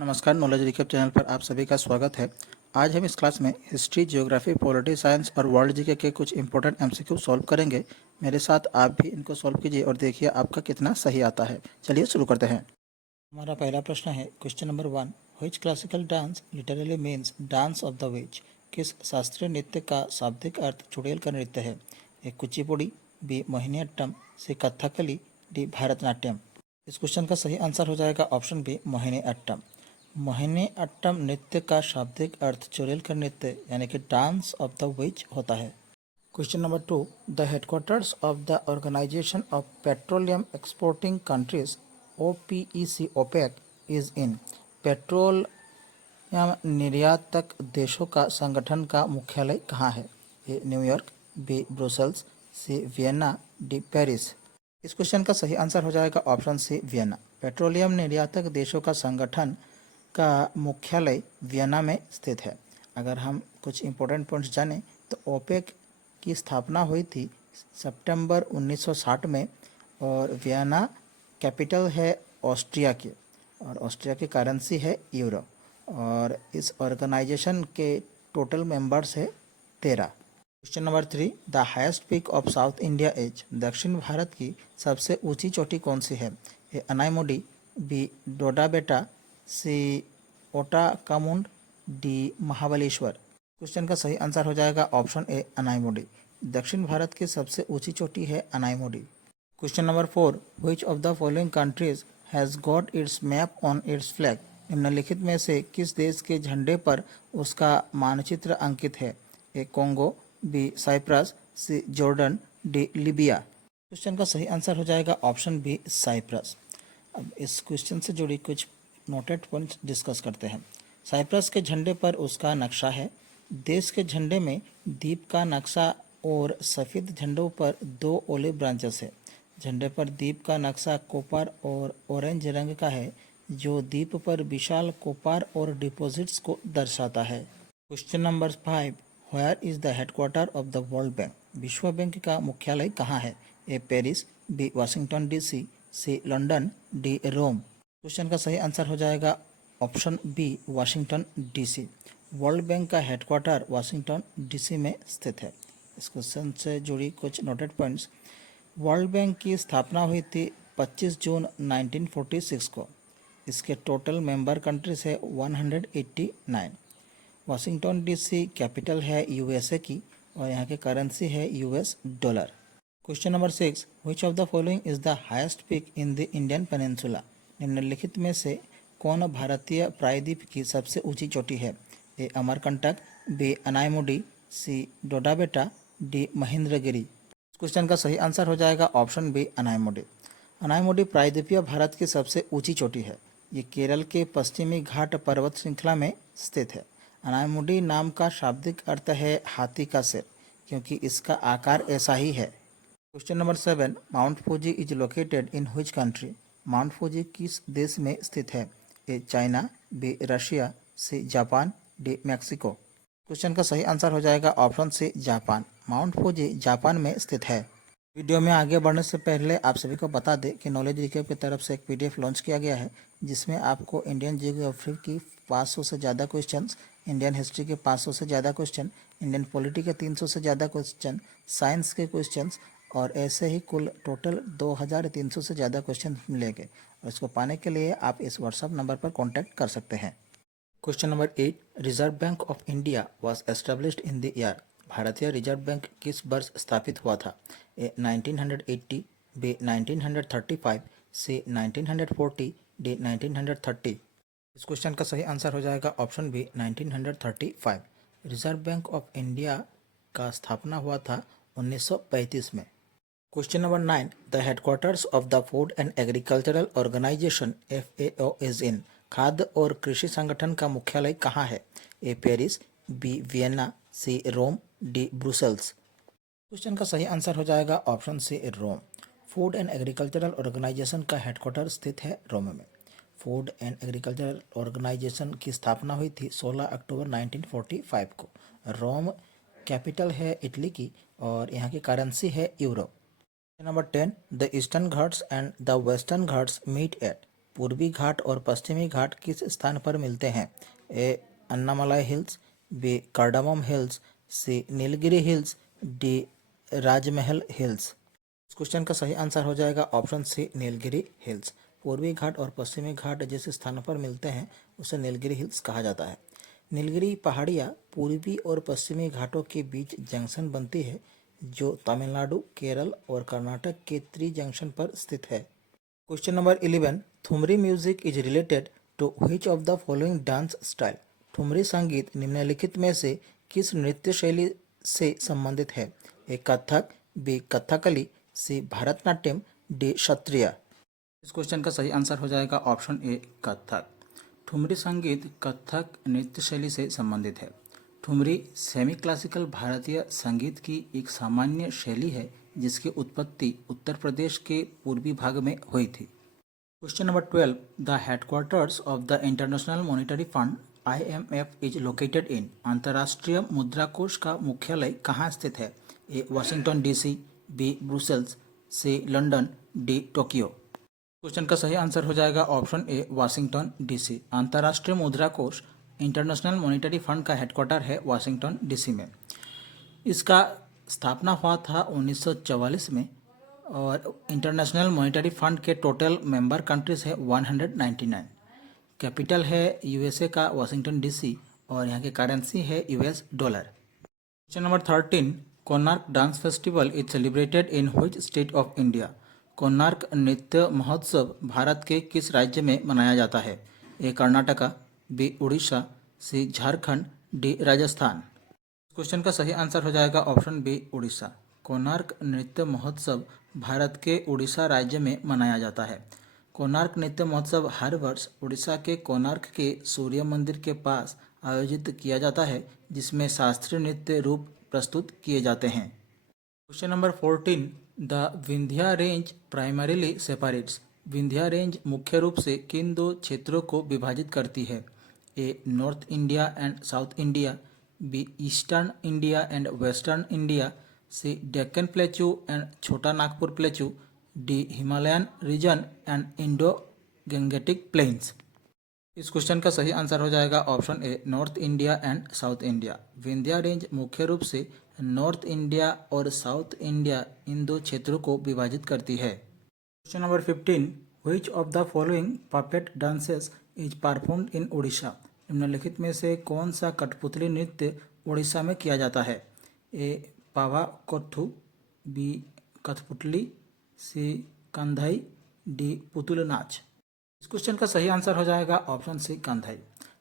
नमस्कार, knowledge recap channel पर आप सभी का स्वागत है। आज हम इस क्लास में हिस्ट्री, ज्योग्राफी, पॉलिटी साइंस और वर्ल्ड जीके के कुछ इंपॉर्टेंट एमसीक्यू सॉल्व करेंगे। मेरे साथ आप भी इनको सॉल्व कीजिए और देखिए आपका कितना सही आता है। चलिए शुरू करते हैं। हमारा पहला प्रश्न है question number 1। Which classical dance literally means dance of the which? किस शास्त्रीय नृत्य का शाब्दिक अर्थ चुड़ैल का नृत्य है? A Kuchipudi, B Mohiniyattam, C Kathakali, D Bharatanatyam. इस क्वेश्चन का सही आंसर हो जाएगा ऑप्शन बी मोहिनीअट्टम। मोहिनीअट्टम नृत्य का शाब्दिक अर्थ चुड़ैल का नृत्य यानी कि डांस ऑफ द विच होता है। Question number 2। The headquarters of the organisation of petroleum exporting countries OPEC OPEC is in. पेट्रोलियम निर्यातक देशों का संगठन का मुख्यालय कहाँ है? A New York, B Brussels, C Vienna, D Paris. इस क्वेश्चन का सही आंसर हो जाएगा ऑप्शन सी वियना। पेट्रोलियम निर्यातक देशों का संगठन का मुख्यालय वियना में स्थित है। अगर हम कुछ इम्पोर्टेंट पॉइंट्स जानें तो ओपेक की स्थापना हुई थी सितंबर 1960 में और वियना कैपिटल है ऑस्ट्रिया की और ऑस्ट्रिया की करेंसी है यूरो और इस ऑर्गेनाइजेशन के टोटल मेंबर्स है 13। Question number 3। The highest peak of south India is. दक्षिण भारत की सबसे ऊंची चोटी कौन सी है? ए अनाईमुडी, बी डोडाबेटा, सी ओटाकामुंड, डी महाबलेश्वर। क्वेश्चन का सही आंसर हो जाएगा ऑप्शन ए अनाईमुडी। दक्षिण भारत की सबसे ऊंची चोटी है Anaimudi. Question number 4। Which of the following countries has got its map on it's flag? निम्नलिखित में से किस देश के झंडे पर उसका मानचित्र अंकित है? ए कोंगो, बी साइप्रस, सी जॉर्डन, डी लीबिया। क्वेश्चन का सही आंसर हो जाएगा ऑप्शन बी साइप्रस। अब इस क्वेश्चन से जुड़ी कुछ नोटेड पॉइंट्स डिस्कस करते हैं। साइप्रस के झंडे पर उसका नक्शा है। देश के झंडे में द्वीप का नक्शा और सफ़ेद झंडों पर 2 ओलिव ब्रांचेस है। झंडे पर द्वीप का नक्शा कॉपर और ऑरेंज रंग का है जो द्वीप पर विशाल कॉपर और डिपॉजिट्स को दर्शाता है। Question number 5। Where is the headquarter of the World Bank? विश्व बैंक का मुख्यालय कहाँ है? A Paris, B Washington DC, C London, D Rome. Question का सही आंसर हो जाएगा option B Washington DC। World Bank का हेडक्वार्टर वाशिंगटन DC में स्थित है। इस क्वेश्चन से जुड़ी कुछ नोटेड पॉइंट्स। वर्ल्ड बैंक की स्थापना हुई थी 25 जून 1946 को। इसके टोटल मेंबर कंट्रीज है 189। वाशिंगटन DC कैपिटल है USA की और यहाँ की करेंसी है US dollar. Question number 6। Which of the following is the highest peak in the Indian peninsula? निम्नलिखित में से कौन भारतीय प्रायद्वीप की सबसे ऊंची चोटी है? ए अमरकंटक, बी अनाईमुडी, सी डोडाबेटा, डी महेंद्रगिरी। क्वेश्चन का सही आंसर हो जाएगा ऑप्शन बी अनाईमुडी। अनाईमुडी प्रायद्वीपीय भारत की सबसे ऊंची चोटी है। ये केरल के पश्चिमी घाट पर्वत श्रृंखला में स्थित है। अनाईमुडी नाम का शाब्दिक अर्थ है हाथी का सिर क्योंकि इसका आकार ऐसा ही है। Question number 7। Mount Fuji is located in which country? Mount Fuji किस देश में स्थित है? A China, B Russia, C Japan, D Mexico. Question का सही आंसर हो जाएगा option C Japan. Mount Fuji Japan में स्थित है। वीडियो में आगे बढ़ने से पहले आप सभी को बता दें कि नॉलेज रिकैप की तरफ से एक PDF लॉन्च किया गया है जिसमें आपको इंडियन जियोग्राफी की 500 से ज़्यादा क्वेश्चंस, इंडियन हिस्ट्री के 500 से ज़्यादा क्वेश्चन, इंडियन पॉलिटी के 300 से ज़्यादा क्वेश्चन, साइंस के क्वेश्चंस और ऐसे ही कुल टोटल 2300 से ज़्यादा क्वेश्चन मिलेंगे। और इसको पाने के लिए आप इस व्हाट्सएप नंबर पर कॉन्टैक्ट कर सकते हैं। Question number 8। Reserve Bank of India was established in the year. भारतीय रिजर्व बैंक किस वर्ष स्थापित हुआ था? A 1980, B 1935, C 1940, D 1930। इस क्वेश्चन का सही आंसर हो जाएगा option B 1935। Reserve Bank of India का स्थापना हुआ था 1935 में। Question number 9। The headquarters of the food and agricultural organisation FAO is in. खाद्य और कृषि संगठन का मुख्यालय कहाँ है? A Paris, B Vienna, C Rome, D Brussels. Question का सही आंसर हो जाएगा option C Rome. Food and agricultural Organization का हेडक्वार्टर स्थित है रोम में। फूड एंड एग्रीकल्चरल ऑर्गेनाइजेशन की स्थापना हुई थी 16 अक्टूबर 1945 को। रोम कैपिटल है इटली की और यहाँ की करेंसी है euro. Number 10। The Eastern Ghats and the Western Ghats meet at. पूर्वी घाट और पश्चिमी घाट किस स्थान पर मिलते हैं? A Annamalai hills, B cardamom hills, C Nilgiri hills, D Rajmahal hills. इस क्वेश्चन का सही आंसर हो जाएगा ऑप्शन सी नीलगिरी हिल्स। पूर्वी घाट और पश्चिमी घाट जिस स्थानों पर मिलते हैं उसे नीलगिरी हिल्स कहा जाता है। नीलगिरी पहाड़ियाँ पूर्वी और पश्चिमी घाटों के बीच जंक्शन बनती है जो तमिलनाडु, केरल और कर्नाटक के त्रि जंक्शन पर स्थित है। Question number 11, thumri music is related to which of the following dance style? Thumri संगीत निम्नलिखित में से किस नृत्य शैली से संबंधित है? ए कथक, बी कथकली, सी भरतनाट्यम, डी क्षत्रिय। इस क्वेश्चन का सही आंसर हो जाएगा ऑप्शन ए कथक। ठुमरी संगीत कथक नृत्य शैली से संबंधित है। ठुमरी सेमी क्लासिकल भारतीय संगीत की एक सामान्य शैली है जिसकी उत्पत्ति उत्तर प्रदेश के पूर्वी भाग में हुई थी। Question number 12, the headquarters of the international monetary fund IMF is located इन? अंतर्राष्ट्रीय मुद्रा कोष का मुख्यालय कहाँ स्थित है? ए वाशिंगटन DC, बी ब्रुसेल्स, सी लंदन, डी टोक्यो। क्वेश्चन का सही आंसर हो जाएगा ऑप्शन ए वाशिंगटन DC। अंतर्राष्ट्रीय मुद्रा कोष इंटरनेशनल मॉनेटरी फंड का हेडक्वार्टर है वाशिंगटन DC में। इसका स्थापना हुआ था 1944 में और इंटरनेशनल मॉनेटरी फंड के टोटल मेंबर कंट्रीज है 199। कैपिटल है USA का वाशिंगटन DC और यहाँ की करेंसी है US dollar. Question number 13, Konark dance festival is celebrated in which state of India? Konark नृत्य महोत्सव भारत के किस राज्य में मनाया जाता है? ए कर्नाटका, बी उड़ीसा, सी झारखंड, डी राजस्थान। क्वेश्चन का सही आंसर हो जाएगा ऑप्शन बी उड़ीसा। कोणार्क नृत्य महोत्सव भारत के उड़ीसा राज्य में मनाया जाता है। कोणार्क नृत्य महोत्सव हर वर्ष उड़ीसा के कोणार्क के सूर्य मंदिर के पास आयोजित किया जाता है जिसमें शास्त्रीय नृत्य रूप प्रस्तुत किए जाते हैं। Question number 14, the Vindhya range primarily separates? Vindhya range मुख्य रूप से किन दो क्षेत्रों को विभाजित करती है? A North India and South India, B Eastern India and Western India, C Deccan plateau and Chota Nagpur plateau, D Himalayan region and Indo Gangetic plains. इस क्वेश्चन का सही आंसर हो जाएगा option A North India and South India. Vindhya range मुख्य रूप से North India और South India इन दो क्षेत्रों को विभाजित करती है। Question number 15, which of the following puppet dances is performed in Orissa? निम्नलिखित में से कौन सा कठपुतली नृत्य उड़ीसा में किया जाता है? ए पावाकोथू, बी कठपुतली, सी कंधाई, डी पुतुल नाच। इस क्वेश्चन का सही आंसर हो जाएगा ऑप्शन सी कंधाई।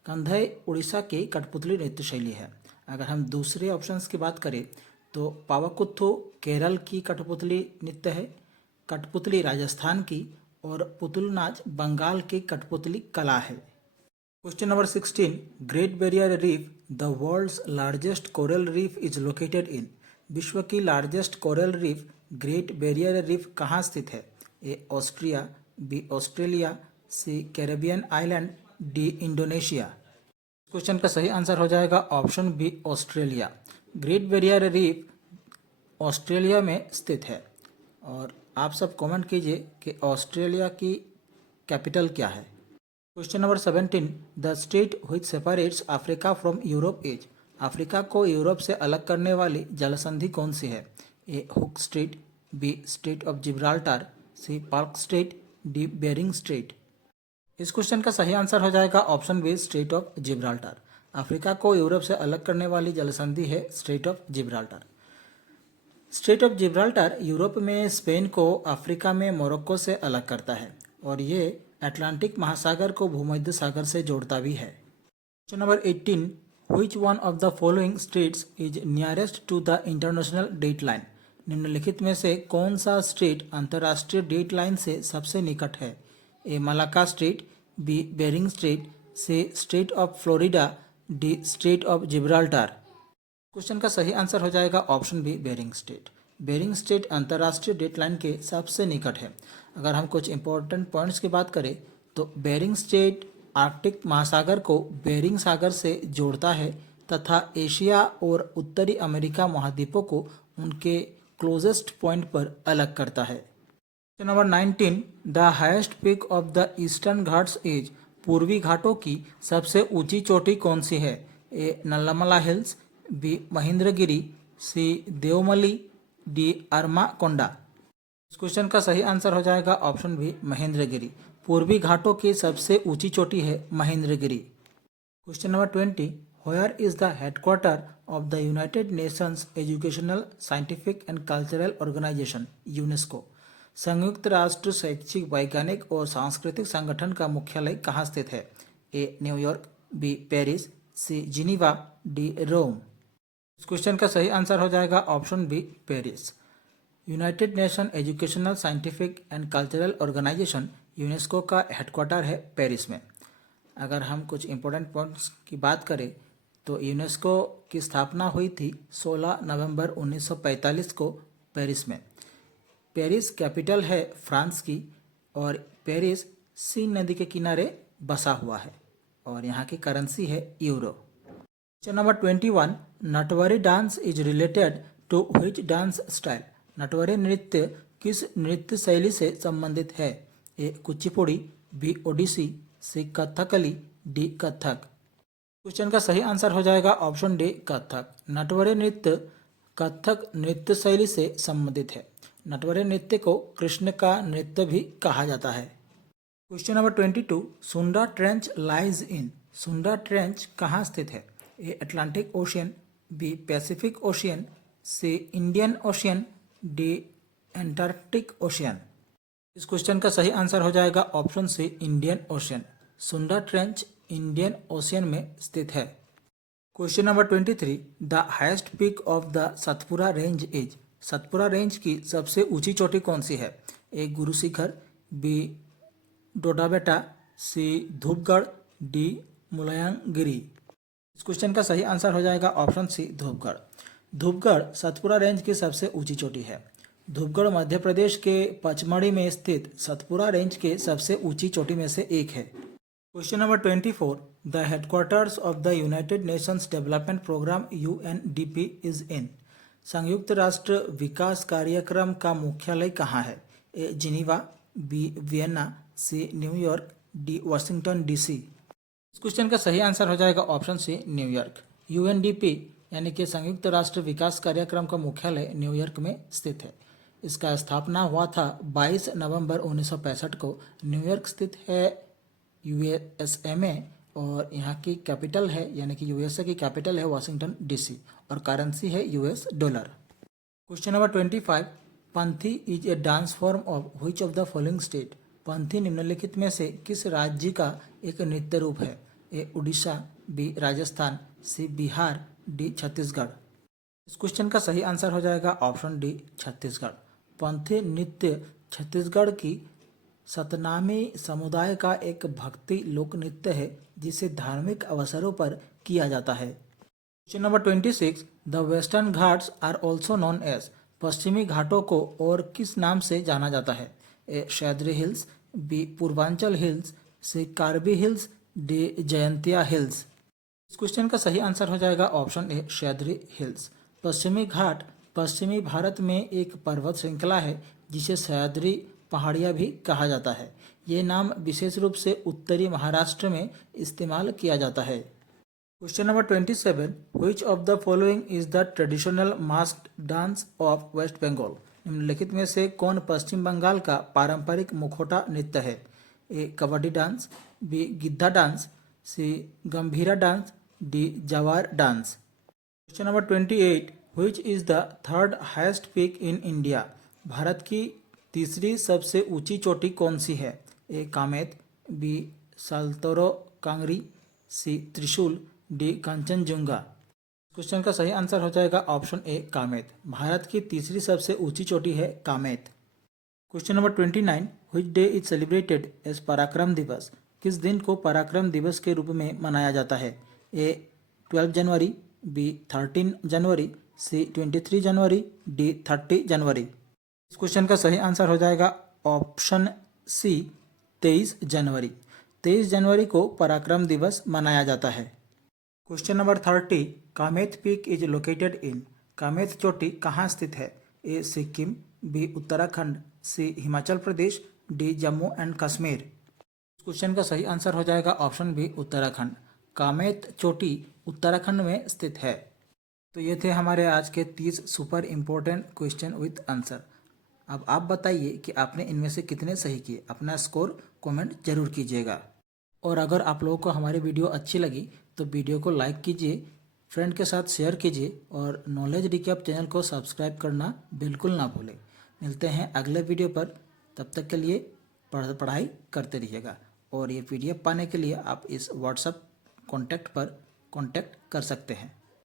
कंधाई उड़ीसा की कठपुतली नृत्य शैली है। अगर हम दूसरे ऑप्शंस की बात करें तो पावाकुथु केरल की कठपुतली नृत्य है, कठपुतली राजस्थान की और पुतुल नाच बंगाल की कठपुतली कला है। Question number 16, Great Barrier Reef the world's largest coral reef is located in? विश्व की largest coral reef Great Barrier Reef कहाँ स्थित है? A Austria, B Australia, C Caribbean island, D Indonesia. Question का सही आंसर हो जाएगा option B Australia. Great Barrier Reef Australia में स्थित है। और आप सब कमेंट कीजिए कि ऑस्ट्रेलिया की कैपिटल क्या है। Question number 17, the strait which separates Africa from Europe is? Africa को यूरोप से अलग करने वाली जलसंधि कौन सी है? A Hook strait, B strait of Gibraltar, C Palk strait, D Bering strait. इस क्वेश्चन का सही आंसर हो जाएगा option B strait of Gibraltar. Africa को यूरोप से अलग करने वाली जलसंधि है strait of Gibraltar. Strait of Gibraltar Europe में स्पेन को अफ्रीका में मोरक्को से अलग करता है और ये अटलांटिक महासागर को भूमध्य सागर से जोड़ता भी है। Question number 18, which one of the following states is nearest to the international date line? निम्नलिखित में से कौन सा स्टेट अंतर्राष्ट्रीय डेट लाइन से सबसे निकट है? A Malacca strait, B Bering strait, C strait of Florida, D strait of Gibraltar. Question का सही आंसर हो जाएगा option B Bering strait. Bering strait अंतर्राष्ट्रीय डेट लाइन के सबसे निकट है। अगर हम कुछ इंपॉर्टेंट पॉइंट्स की बात करें तो बेरिंग स्ट्रेट आर्कटिक महासागर को बेरिंग सागर से जोड़ता है तथा एशिया और उत्तरी अमेरिका महाद्वीपों को उनके क्लोजेस्ट पॉइंट पर अलग करता है। Number 19, the highest peak of the Eastern Ghats is, पूर्वी घाटों की सबसे ऊंची चोटी कौन सी है? ए नल्लामला हिल्स, बी महेंद्रगिरी, सी देवमली, डी अरमाकोंडा। इस क्वेश्चन का सही आंसर हो जाएगा ऑप्शन बी महेंद्रगिरी। पूर्वी घाटों की सबसे ऊंची चोटी है Mahendragiri. Question number 20, where is the headquarter of the United Nations Educational Scientific and Cultural Organization UNESCO? संयुक्त राष्ट्र शैक्षिक वैज्ञानिक और सांस्कृतिक संगठन का मुख्यालय कहाँ स्थित है? A New York, B Paris, C Geneva, D Rome. इस क्वेश्चन का सही आंसर हो जाएगा option B Paris. United Nation Educational Scientific and Cultural Organization UNESCO का हेडक्वार्टर है पेरिस में। अगर हम कुछ इम्पोर्टेंट पॉइंट्स की बात करें तो यूनेस्को की स्थापना हुई थी 16 नवंबर 1945 को पेरिस में। पेरिस कैपिटल है फ्रांस की और पेरिस सीन नदी के किनारे बसा हुआ है और यहाँ की करेंसी है euro. Question number 21, Natwari dance is related to which dance style? Natwari नृत्य किस नृत्य शैली से संबंधित है? A Kuchipudi, B Odissi, C Kathakali, D Kathak. Question का सही आंसर हो जाएगा ऑप्शन डी कथक। नटवरी नृत्य कथक नृत्य शैली से संबंधित है। नटवरी नृत्य को कृष्ण का नृत्य भी कहा जाता है। क्वेश्चन नंबर 22, सुंडा ट्रेंच लाइज इन, सुंडा ट्रेंच कहाँ स्थित है? A Atlantic Ocean, B Pacific Ocean, C Indian Ocean, D Antarctic Ocean. इस क्वेश्चन का सही आंसर हो जाएगा option C Indian Ocean. Sunda trench Indian Ocean में स्थित है। Question number 23, the highest peak of the Satpura range is, Satpura range की सबसे ऊंची चोटी कौन सी है? A Guru Shikhar, B Doddabetta, C Dhupgarh, D Mullayanagiri. इस क्वेश्चन का सही आंसर हो जाएगा option C Dhupgarh. Dhupgarh Satpura range की सबसे ऊंची चोटी है। धूपगढ़ मध्य प्रदेश के पचमढ़ी में स्थित सतपुरा रेंज के सबसे ऊंची चोटी में से एक है। Question number 24, the headquarters of the United Nations Development Programme UNDP is in, संयुक्त राष्ट्र विकास कार्यक्रम का मुख्यालय कहाँ है? A Geneva, B Vienna, C New York, D Washington DC. इस क्वेश्चन का सही आंसर हो जाएगा ऑप्शन सी न्यूयॉर्क। यूएनडीपी यानी कि संयुक्त राष्ट्र विकास कार्यक्रम का मुख्यालय न्यूयॉर्क में स्थित है। इसका स्थापना हुआ था 22 नवंबर 1965 को। न्यूयॉर्क स्थित है यूएसए में और यहाँ की कैपिटल है यानी कि यूएसए की कैपिटल है वाशिंगटन डीसी और करेंसी है US dollar. Question number 25, Panthi is a dance form of which of the following state, Panthi निम्नलिखित में से किस राज्य का एक नृत्य रूप है? ए उड़ीसा, बी राजस्थान, सी बिहार, डी छत्तीसगढ़। इस क्वेश्चन का सही आंसर हो जाएगा ऑप्शन डी छत्तीसगढ़। पंथी नृत्य छत्तीसगढ़ की सतनामी समुदाय का एक भक्ति लोक नृत्य है जिसे धार्मिक अवसरों पर किया जाता है। Question number 26, the Western Ghats are also known as, पश्चिमी घाटों को और किस नाम से जाना जाता है? A Sahyadri hills, B Purvanchal hills, C Karbi hills, D Jaintia hills. इस क्वेश्चन का सही आंसर हो जाएगा ऑप्शन ए सह्याद्री हिल्स। पश्चिमी घाट पश्चिमी भारत में एक पर्वत श्रृंखला है जिसे सह्याद्री पहाड़ियाँ भी कहा जाता है। ये नाम विशेष रूप से उत्तरी महाराष्ट्र में इस्तेमाल किया जाता है। Question number 27, which of the following is the traditional masked dance of West Bengal, निम्नलिखित में से कौन पश्चिम बंगाल का पारंपरिक मुखौटा नृत्य है? ए कबड्डी डांस, बी गिद्धा डांस, सी गंभीरा डांस, डी जवार dance. Question number 28, which is the third highest peak in India, Bharat की तीसरी सबसे ऊंची चोटी कौन सी है? ए कामेत, बी साल्तोरो कांगरी, सी त्रिशूल, डी कंचनजुंगा। क्वेश्चन का सही आंसर हो जाएगा ऑप्शन ए कामेत। भारत की तीसरी सबसे ऊंची चोटी है Kamet. Question number 29, which day is celebrated as Parakram Diwas, किस दिन को पराक्रम दिवस के रूप में मनाया जाता है? ए 12 जनवरी, बी 13 जनवरी, सी 23 जनवरी, डी 30 जनवरी। इस क्वेश्चन का सही आंसर हो जाएगा ऑप्शन सी 23 जनवरी। 23 जनवरी को पराक्रम दिवस मनाया जाता है। Question number 30, Kamet peak is located in, Kamet चोटी कहाँ स्थित है? A Sikkim, B Uttarakhand, C Himachal Pradesh, D Jammu and Kashmir. इस क्वेश्चन का सही आंसर हो जाएगा ऑप्शन बी उत्तराखंड। कामेत चोटी उत्तराखंड में स्थित है। तो ये थे हमारे आज के 30 super important question with answer. अब आप बताइए कि आपने इनमें से कितने सही किए। अपना स्कोर कमेंट जरूर कीजिएगा। और अगर आप लोगों को हमारी वीडियो अच्छी लगी तो वीडियो को लाइक कीजिए, फ्रेंड के साथ शेयर कीजिए और नॉलेज रिकैप चैनल को सब्सक्राइब करना बिल्कुल ना भूलें। मिलते हैं अगले वीडियो पर, तब तक के लिए पढ़ाई करते रहिएगा। और ये PDF पाने के लिए आप इस व्हाट्सएप कॉन्टैक्ट पर कॉन्टैक्ट कर सकते हैं।